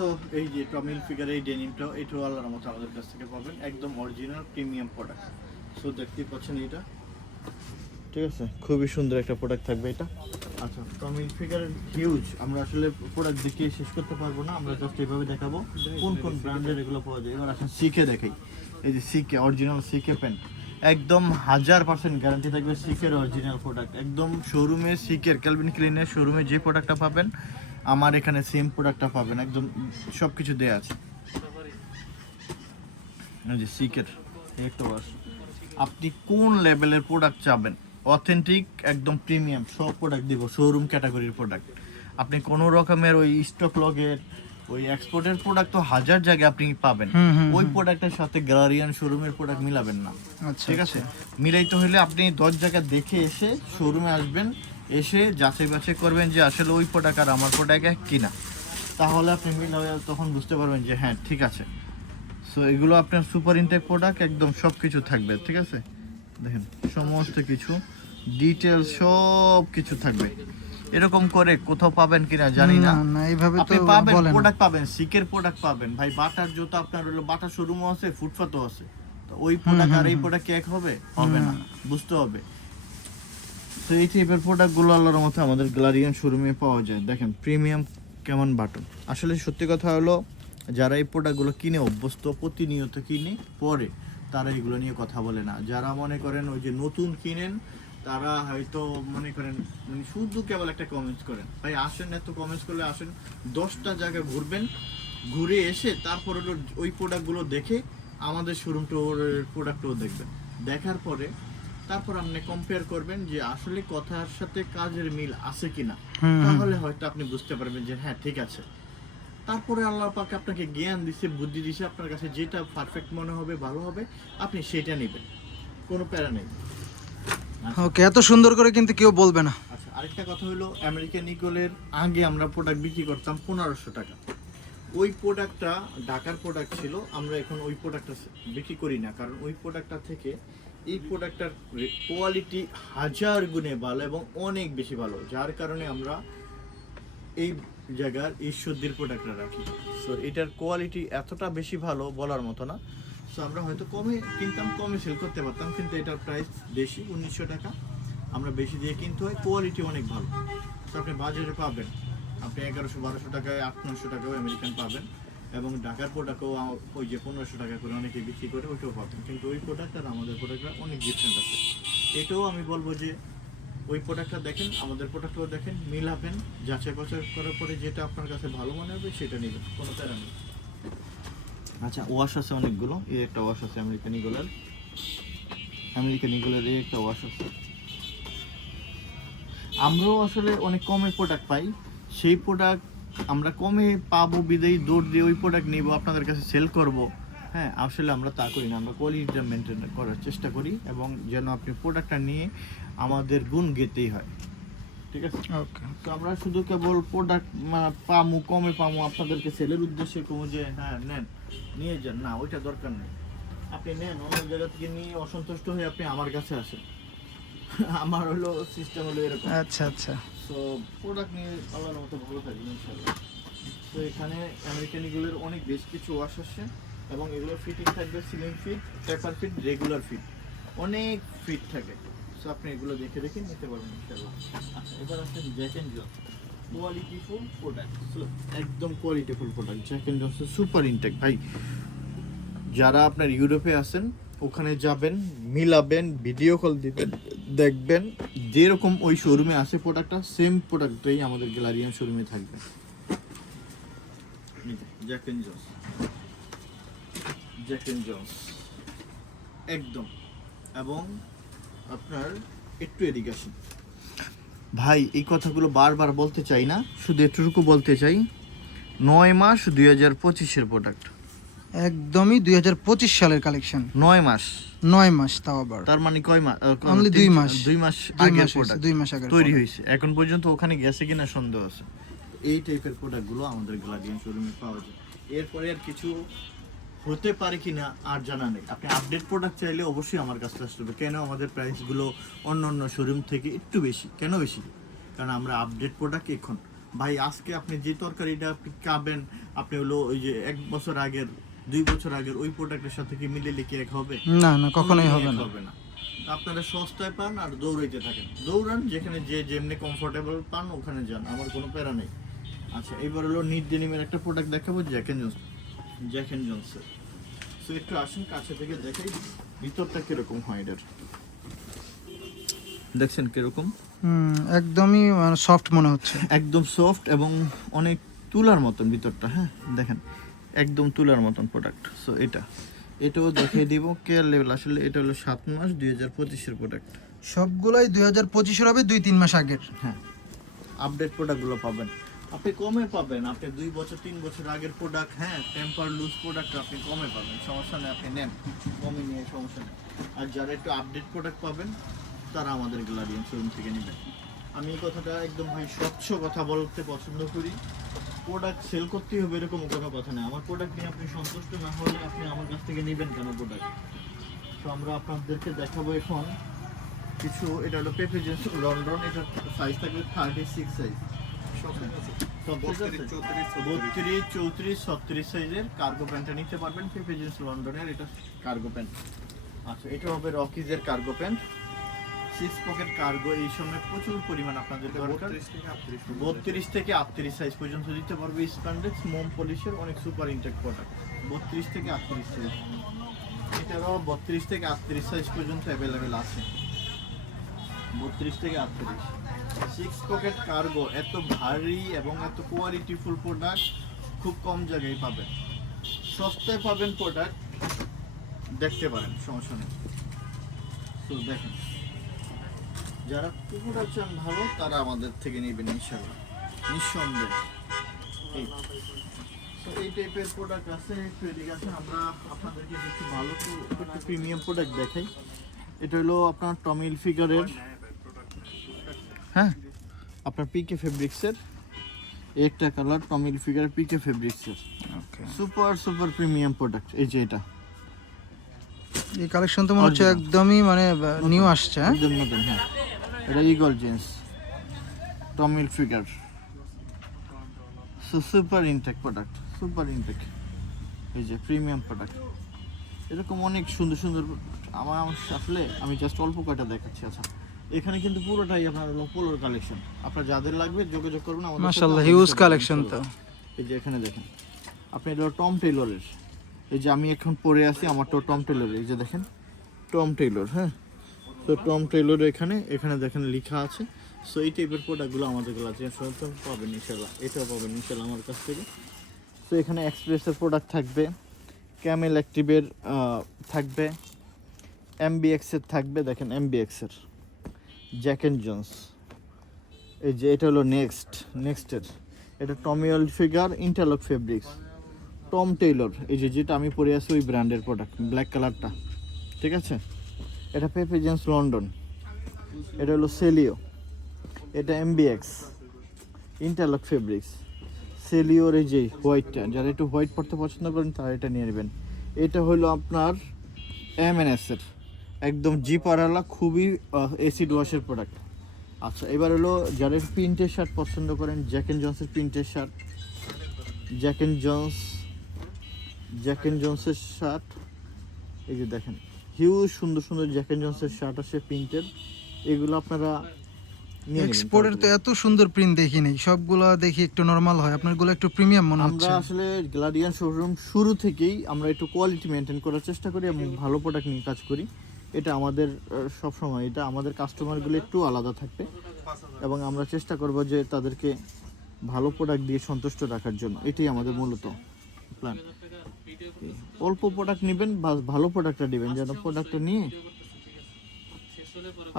তো এই যে টমিল ফিগার এই ডেনিমটা এটাও আল্লাহর মতো আমাদের কাছ থেকে পাবেন। একদম অরিজিনাল প্রিমিয়াম প্রোডাক্ট সো দেখতেই পাচ্ছেন এটা। ঠিক আছে? খুবই সুন্দর একটা প্রোডাক্ট থাকবে এটা। আচ্ছা টমিল ফিগারের হিউজ আমরা আসলে প্রোডাক্ট দেখিয়ে শেষ করতে পারব না। আমরা জাস্ট এইভাবে দেখাবো কোন কোন ব্র্যান্ডের এগুলো পাওয়া যায়। এবার আসেন সিকে দেখাই। এই যে সিকে অরিজিনাল সিকে প্যান্ট একদম হাজার পার্সেন্ট গ্যারান্টি থাকবে সিকের অরিজিনাল প্রোডাক্ট একদম শোরুমে সিকের ক্যালভিন ক্লিনের শোরুমে যে প্রোডাক্টটা পাবেন আমার এখানে সেম প্রোডাক্টটা পাবেন। একদম সব কিছু দেওয়া আছে যে সিকের এই একটা ওয়াশ আপনি কোন লেভেলের প্রোডাক্ট চাবেন? অথেন্টিক একদম প্রিমিয়াম সব প্রোডাক্ট দিব শোরুম ক্যাটাগরির প্রোডাক্ট আপনি কোনো রকমের ওই স্টক লগের ওই এক্সপোর্টের প্রোডাক্ট তো হাজার জায়গায় আপনি পাবেন। ওই প্রোডাক্টের সাথে গ্যালারিয়ান শোরুমের প্রোডাক্ট মিলাবেন না। আচ্ছা ঠিক আছে? মিলাইতে হলে আপনি দশ জায়গা দেখে এসে শোরুমে আসবেন। এসে যাচাই বাছাই করবেন যে আসলে ওই প্রোডাক্ট আর আমার প্রোডাক্ট এক কিনা। তাহলে আপনি মিলাবে তখন বুঝতে পারবেন যে হ্যাঁ ঠিক আছে। সো এগুলো আপনার সুপার ইনটেক প্রোডাক্ট একদম সব কিছু থাকবে ঠিক আছে? দেখেন সমস্ত কিছু ডিটেলস সব কিছু থাকবে। এরকম করে কোথাও পাবেন কিনা জানি না। না এইভাবে তো আপনি পাবেন প্রোডাক্ট পাবেন সিকের প্রোডাক্ট পাবেন। ভাই বাটার জুতো আপনার হলো বাটার শোরুমও আছে ফুটপাতও আছে। তো ওই প্রোডাক্ট আর এই প্রোডাক্ট এক হবে? হবে না বুঝতে হবে। তো এই টাইপের প্রোডাক্টগুলো আল্লাহর মতো আমাদের গ্লারিয়ান শোরুমে পাওয়া যায়। দেখেন প্রিমিয়াম কেমন বাটন আসলে সত্যি কথা হলো, যারা এই প্রোডাক্টগুলো কিনে, অভ্যস্ত, প্রতিনিয়ত কিনে, পরে তারা এগুলো নিয়ে কথা বলে না। যারা মনে করেন ওই যে নতুন কিনেন, তারা হয়তো মনে করেন মানে শুধু কেবল একটা কমেন্টস করেন। ভাই, আসেন, এত কমেন্টস করলে আসেন, দশটা জায়গায় ঘুরবেন, ঘুরে এসে তারপর ওই প্রোডাক্টগুলো দেখে আমাদের শোরুমটা ওর প্রোডাক্টও দেখবেন। দেখার পরে তারপর আপনি কম্পেয়ার করবেন যে আসলে কথার সাথে কাজের মিল আছে কিনা। তাহলে হয়তো আপনি বুঝতে পারবেন যে হ্যাঁ ঠিক আছে। তারপরে আল্লাহ পাক আপনাকে জ্ঞান দিছে বুদ্ধি দিছে আপনার কাছে যেটা পারফেক্ট মনে হবে ভালো হবে আপনি সেটা নেবেন। কোনো প্যারা নেই। ওকে এত সুন্দর করে কিন্তু কেউ বলবে না। আচ্ছা আরেকটা কথা হলো আমেরিকান ইগলের আগে আমরা প্রোডাক্ট বিক্রি করতাম পনেরোশো টাকা। ওই প্রোডাক্টটা ঢাকার প্রোডাক্ট ছিল আমরা এখন ওই প্রোডাক্টটা বিক্রি করি না। কারণ ওই প্রোডাক্টটা থেকে এই প্রোডাক্টটার কোয়ালিটি হাজার গুণে ভালো এবং অনেক বেশি ভালো, যার কারণে আমরা এই জায়গার ঈশ্বরদের প্রোডাক্টটা রাখি। সো এটার কোয়ালিটি এতটা বেশি ভালো বলার মতো না। সো আমরা হয়তো কমে কিনতাম, কমে সেল করতে পারতাম, কিন্তু এটার প্রাইস বেশি, উনিশশো টাকা। আমরা বেশি দিয়ে কিনতে হয় কোয়ালিটি অনেক ভালো। তো আপনি বাজারে পাবেন। আপনি এগারোশো, বারোশো টাকায়, আট নশো টাকাও আমেরিকান পাবেন। এবং ঢাকার প্রোডাক্টও ওই যে পনেরোশো টাকা করে অনেকে বিক্রি করে, ওইটাও পাবেন। কিন্তু ওই প্রোডাক্ট আর আমাদের প্রোডাক্টটা অনেক ডিফারেন্ট আছে। এটাও আমি বলব যে, ওই প্রোডাক্টটা দেখেন, আমাদের প্রোডাক্টও দেখেন, মিলাবেন, যাচাই বাছাই করার পরে যেটা আপনার কাছে ভালো মনে হবে সেটা নেবেন, কোনো প্যারা নেই। আচ্ছা ওয়াশ আছে অনেকগুলো। এই একটা ওয়াশ আছে আমেরিকান ইগলের আমেরিকান ইগলের এই একটা ওয়াশ আছে। আমরাও আসলে অনেক কমে প্রোডাক্ট পাই। সেই প্রোডাক্ট আমরা কমে পাবো বিদেই দৌড় দিয়ে ওই প্রোডাক্ট নিব আপনাদের কাছে সেল করব। হ্যাঁ আসলে আমরা তা করি না আমরা কোয়ালিটিটা মেনটেন করার চেষ্টা করি এবং যেন আপনি প্রোডাক্টটা নিয়ে আমাদের গুণ গেতেই হয়। ঠিক আছে? ওকে তো আমরা শুধু কেবল প্রোডাক্ট পামু কমে পামু আপনাদেরকে সেলের উদ্দেশ্যে কমু যে হ্যাঁ নেন নিয়ে যান। না ওইটা দরকার নেই। আপনি নেন অন্য জায়গা থেকে নিয়ে অসন্তুষ্ট হয়ে আপনি আমার কাছে আসেন। আমার হলো সিস্টেম হলো এরকম। আচ্ছা আচ্ছা। সো প্রোডাক্ট নিয়ে আল্লাহর মতো ভালো থাকি ইনশাল্লাহ তো এখানে আমেরিকান এগুলোর অনেক বেশ কিছু ওয়াশ আসছে এবং এগুলোর ফিটিং থাকবে ceiling fit paper fit regular fit অনেক ফিট থাকে। সো আপনি এগুলো দেখে দেখে নিতে পারবেন ইনশাল্লাহ আচ্ছা এবার আসছেন Jack and Jones qualityful product একদম কোয়ালিটিফুল প্রোডাক্ট জ্যাক এন্ড জন্সের সুপার ইনটেক ভাই যারা আপনার ইউরোপে আছেন ওখানে যাবেন মিলাবেন ভিডিও কল দিবেন। দেখবেন, যেরকম ওই শোরুমে আসে প্রোডাক্টটা সেম প্রোডাক্টটাই আমাদের গ্যালারিয়ান শোরুমে থাকবে। জ্যাক এন্ড জ্যাক এন্ড একদম। এবং আপনার একটু এদিকে আসুন। ভাই, এই কথাগুলো বারবার বলতে চাই না, শুধু এটুকু বলতে চাই, নয় মাস দুই হাজার পঁচিশের প্রোডাক্ট একদমই দুই হাজার পঁচিশ সালের কালেকশন নয় মাস। নয় মাস তাও আবার। তার মানে কয় মাস Only দুই মাস। দুই মাস আগের প্রোডাক্ট দুই মাস আগের তৈরি হয়েছে। এখন পর্যন্ত ওখানে গেছে কিনা সন্দেহ আছে। এই টাইপের প্রোডাক্টগুলো আমাদের গ্লাডিয়ান শোরুমে পাওয়া যায়। এরপরে আর কিছু হতে পারে কিনা আর জানা নেই। আপনি আপডেট প্রোডাক্ট চাইলে অবশ্যই আমার কাছে আসতে হবে। কেন আমাদের প্রাইসগুলো অন্য অন্য শোরুম থেকে একটু বেশি? কেন বেশি? কারণ আমরা আপডেট প্রোডাক্ট এখন। ভাই আজকে আপনি যে তরকারিটা আপনি খাবেন আপনি হলো ওই যে এক বছর আগের দুই বছর আগের ওই প্রোডাক্টের সাথে কি মিলিয়ে কি এক হবে? না না কখনোই হবে না। হবে না। আপনারা সস্তায় পান আর দৌড়াইতে থাকেন। দৌড়ান যেখানে যে যেমনি কমফোর্টেবল পান ওখানে যান। আমার কোনো প্যারা নেই। আচ্ছা এবার হলো নিট ডেনিমের একটা প্রোডাক্ট দেখাবো Jack and Jones Jack and জন্সের so একটু আসুন কাছে থেকে দেখাই ভিতরটা কীরকম হয় এটার? দেখছেন কীরকম? একদমই সফট মনে হচ্ছে। একদম সফট এবং অনেক তুলার মতন ভিতরটা হ্যাঁ? দেখেন। একদম তুলার মতন প্রোডাক্ট সো এটা। এটাও দেখিয়ে দিব কেয়ার লেভেল আসলে এটা হলো সাত মাস দুই হাজার পঁচিশের প্রোডাক্ট সবগুলাই দুই হাজার পঁচিশের হবে দুই তিন মাস আগের। হ্যাঁ। আপডেট প্রোডাক্টগুলো পাবেন। আপনি কমে পাবেন। আপনি দুই বছর তিন বছর আগের প্রোডাক্ট হ্যাঁ টেম্পার লুজ প্রোডাক্ট আপনি কমে পাবেন। সমস্যা নেই আপনি নেন। কমে নিয়ে সমস্যা নেই। আর যারা একটু আপডেট প্রোডাক্ট পাবেন তারা আমাদের গ্যালারিয়ান শোরুম থেকে নেবেন। আমি এই কথাটা একদম ভাই স্বচ্ছ কথা বলতে পছন্দ করি। প্রোডাক্ট সেল করতেই হবে এরকম কোনো কথা নেই। আমার প্রোডাক্ট নিয়ে আপনি সন্তুষ্ট না হলে আপনি আমার কাছ থেকে নেবেন কেন প্রোডাক্ট তো আমরা আপনাদেরকে দেখাবো এখন কিছু এটা হলো পেপেজেন্স লন্ডন এটা সাইজ থাকবে থার্টি সিক্স সাইজ বত্রিশ চৌত্রিশ ছত্রিশ। সাইজের কার্গো প্যান্টটা নিতে পারবেন। পেপেজেন্স লন্ডনের এটা কার্গো প্যান্ট আচ্ছা এটা হবে রকিজের cargo pant six pocket cargo এই সময় প্রচুর পরিমাণ আপনাদের দরকার। বত্রিশ থেকে আটত্রিশ সাইজ পর্যন্ত দিতে পারবে স্প্যান্ডেক্স মোম পলিশের অনেক সুপার ইনটেক প্রোডাক্ট বত্রিশ থেকে আটত্রিশ সাইজ এটারও বত্রিশ থেকে আটত্রিশ সাইজ পর্যন্ত অ্যাভেলেবেল আছে। বত্রিশ থেকে আটত্রিশ। সিক্স পকেট কার্গো এত ভারী এবং এত কোয়ালিটিফুল প্রোডাক্ট খুব কম জায়গায় পাবেন। সস্তায় পাবেন প্রোডাক্ট দেখতে পারেন সমস্যা নেই। তো দেখেন। যারা কুকুরা চান ভালো তারা আমাদের থেকে নেবেন ইনশাল্লাহ নিঃসন্দেহে। তো এই টাইপের প্রোডাক্ট আছে একটু এদিকে আছে আমরা আপনাদেরকে কিছু ভালো একটু প্রিমিয়াম প্রোডাক্ট দেখাই। এটা হলো আপনার টমিল ফিগারের হ্যাঁ? আপনার পিকে ফেব্রিক্সের একটা কালার টমিল ফিগার পিকে ফেব্রিক্সের okay super super premium product এই যে এটা। এই কালেকশন তো মনে হচ্ছে একদমই মানে নিউ আসছে হ্যাঁ? একদম নতুন হ্যাঁ। এটা Eagle jeans Tommy Hilfiger super intake product super intake এই যে প্রিমিয়াম প্রোডাক্ট এরকম অনেক সুন্দর সুন্দর আমার আসলে আমি জাস্ট অল্প কয়টা দেখাচ্ছি আচ্ছা। এখানে কিন্তু পুরোটাই আপনার হলো পোলোর কালেকশন আপনার যাদের লাগবে যোগাযোগ করবেন আমাদের মাশাআল্লাহ হিউজ কালেকশন তো। এই যে এখানে দেখেন আপনি এটা টম টেইলরের এই যে আমি এখন পরে আছি আমারটা টম টেইলরের এই যে দেখেন টম টেইলর হ্যাঁ? তো টম টেইলর এখানে এখানে দেখেন লেখা আছে। সো এই টাইপের প্রোডাক্টগুলো আমাদের কাছে সব পাবেন ইনশাল্লাহ এটাও পাবেন ইনশাল্লাহ আমার কাছ থেকে। সো এখানে এক্সপ্রেসের প্রোডাক্ট থাকবে। ক্যামেল অ্যাক্টিভের থাকবে। এম এমবিএক্সের থাকবে। দেখেন এম এমবিএক্সের জ্যাক অ্যান্ড জন্স এই যে, এটা হলো নেক্সট নেক্সটের এটা Tommy Hilfiger interlock fabrics Tom Tailor এই যে, যেটা আমি পরে আছি ওই ব্র্যান্ডের প্রোডাক্ট ব্ল্যাক কালারটা ঠিক আছে? এটা পেপেজেন্স লন্ডন এটা হলো সেলিও এটা এমবিএক্স ইন্টারলক ফেব্রিক্স সেলিওর এই যে হোয়াইটটা যারা একটু হোয়াইট পড়তে পছন্দ করেন, তারা এটা নিয়ে নেবেন। এটা হলো আপনার এমএনএসের একদম জিপারালা খুবই এসিড ওয়াশের প্রোডাক্ট আচ্ছা এবার হলো যারা প্রিন্টের শার্ট পছন্দ করেন জ্যাক এন্ড জন্সের প্রিন্টের shirt Jack and Jones Jack and জন্সের shirt এই যে দেখেন হিউজ সুন্দর সুন্দর জ্যাক এন্ড জন্সের শার্ট আছে প্রিন্টের এগুলো আপনারা এক্সপোর্টের তো এত সুন্দর প্রিন্ট দেখি নাই সবগুলা দেখি একটু নরমাল হয়। আপনারগুলো একটু প্রিমিয়াম মনে আমরা আসলে গ্লাডিয়ান শোরুম শুরু থেকেই আমরা একটু কোয়ালিটি মেনটেন করার চেষ্টা করি এবং ভালো প্রোডাক্ট নিয়ে কাজ করি। এটা আমাদের সব সময় এটা আমাদের কাস্টমারগুলো একটু আলাদা থাকবে। এবং আমরা চেষ্টা করব যে তাদেরকে ভালো প্রোডাক্ট দিয়ে সন্তুষ্ট রাখার জন্য। এটাই আমাদের মূলত প্ল্যান অল্প প্রোডাক্ট নেবেন বা ভালো প্রোডাক্টটা নেবেন যেন প্রোডাক্টটা নিয়ে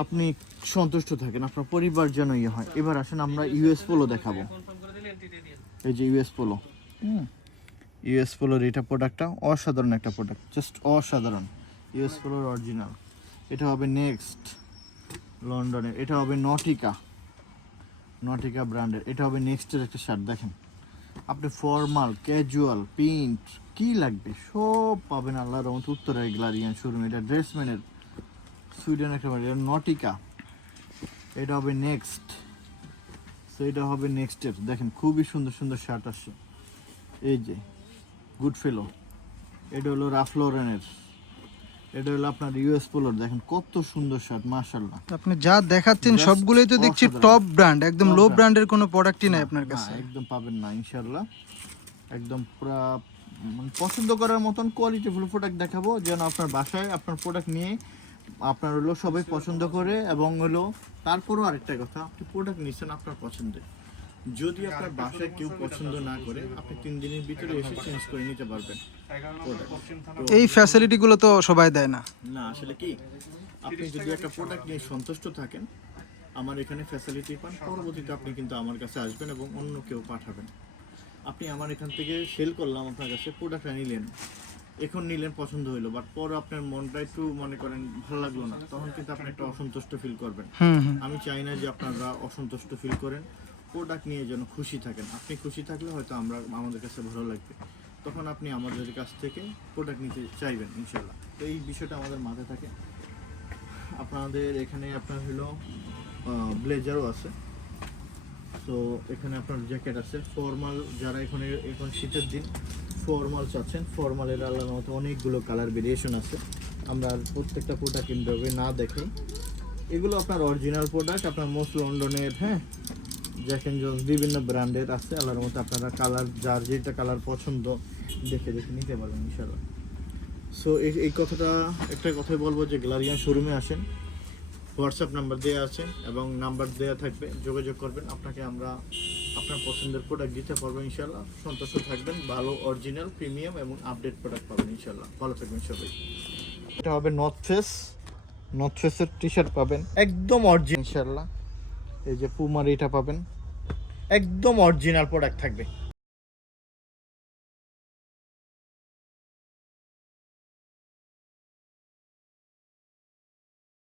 আপনি সন্তুষ্ট থাকেন আপনার পরিবার যেন ইয়ে হয়। এবার আসেন আমরা ইউএস পোলো দেখাবো। এই যে ইউএস পোলো হুম। ইউএস পোলোর এটা প্রোডাক্টটা অসাধারণ একটা প্রোডাক্ট জাস্ট অসাধারণ। ইউএস পোলোর অরিজিনাল এটা হবে নেক্সট লন্ডনের এটা হবে নটিকা নটিকা ব্র্যান্ডের এটা হবে নেক্সটের একটা শার্ট দেখেন। আপনি ফর্মাল ক্যাজুয়াল প্রিন্ট কি লাগবে? সব পাবেন আল্লাহ রহমত। উত্তরের গ্লারিয়ান শোরুম এটা ড্রেসম্যানের সুইডেন একটা এটা নটিকা এটা হবে নেক্সট সো এটা হবে নেক্সট দেখেন, খুবই সুন্দর সুন্দর শার্ট আসছে। এই যে গুড ফেলো এটা হলো রাফলোরেনের এটা হলো আপনার ইউএস পোলোর দেখেন কত সুন্দর শার্ট মাশাল্লাহ আপনি যা দেখাচ্ছেন সবগুলোই তো দেখছি টপ ব্র্যান্ড একদম লো ব্র্যান্ডের কোনো প্রোডাক্টই নাই আপনার কাছে। একদম পাবেন না ইনশাল্লাহ একদম পুরা মানে পছন্দ করার মতন কোয়ালিটিফুল প্রোডাক্ট দেখাবো যেন আপনার বাসায় আপনার প্রোডাক্ট নিয়ে আপনার হলো সবাই পছন্দ করে এবং হলো তারপরও আরেকটা কথা আপনি প্রোডাক্ট নিচ্ছেন আপনার পছন্দের। যদি আপনার বাসায় কেউ পছন্দ না করে আপনি তিন দিনের ভিতরে এসে চেঞ্জ করে নিতে পারবেন এই ফ্যাসিলিটিগুলো তো সবাই দেয় না। না আসলে কি? আপনি যদি একটা প্রোডাক্ট নিয়ে সন্তুষ্ট থাকেন আমার এখানে ফ্যাসিলিটি পান পরবর্তীতে আপনি কিন্তু আমার কাছে আসবেন এবং অন্য কেউ পাঠাবেন। আপনি আমার এখান থেকে সেল করলাম আপনার কাছে প্রোডাক্টটা নিলেন। এখন নিলেন পছন্দ হইল বাট পর আপনার মনটা একটু মনে করেন ভালো লাগল না তখন কিন্তু আপনি একটা অসন্তুষ্ট ফিল করবেন। আমি চাই না যে আপনারা অসন্তুষ্ট ফিল করেন। প্রোডাক্ট নিয়ে যেন খুশি থাকেন। আপনি খুশি থাকলে হয়তো আমরা, আমাদের কাছে ভালো লাগবে। তখন আপনি আমাদের কাছ থেকে প্রোডাক্ট নিতে চাইবেন ইনশাল্লাহ তো এই বিষয়টা আমাদের মাথায় থাকে। আপনাদের এখানে আপনার হলো ব্লেজারও আছে। তো এখানে আপনার জ্যাকেট আছে। ফর্মাল যারা এখানে, এখন শীতের দিন, ফর্মাল চাচ্ছেন। ফর্মালের আলাদা মতো অনেকগুলো কালার ভেরিয়েশন আছে। আমরা প্রত্যেকটা প্রোডাক্ট ইনভাবে না দেখে এগুলো আপনার অরিজিনাল প্রোডাক্ট আপনার মোস্ট লন্ডনের হ্যাঁ? জ্যাক জোন্স বিভিন্ন ব্র্যান্ডের আছে। আল্লাহর মতো আপনারা কালার যার যেটা কালার পছন্দ, দেখে দেখে নিতে পারবেন ইনশাল্লাহ সো এই এই কথাটা, একটা কথাই বলব যে গ্লারিয়ান শোরুমে আসেন। হোয়াটসঅ্যাপ নাম্বার দেওয়া আছে এবং নাম্বার দেওয়া থাকবে, যোগাযোগ করবেন। আপনাকে আমরা আপনার পছন্দের প্রোডাক্ট দিতে পারব ইনশাল্লাহ সন্তুষ্ট থাকবেন, ভালো অরিজিনাল প্রিমিয়াম এবং আপডেট প্রোডাক্ট পাবেন ইনশাল্লাহ ভালো থাকবেন সবাই। এটা হবে নর্থ ফেস নর্থ ফেসের টি শার্ট পাবেন। একদম অরিজিনাল ইনশাল্লাহ এই যে পুমার এটা পাবেন। একদম অরিজিনাল প্রোডাক্ট থাকবে।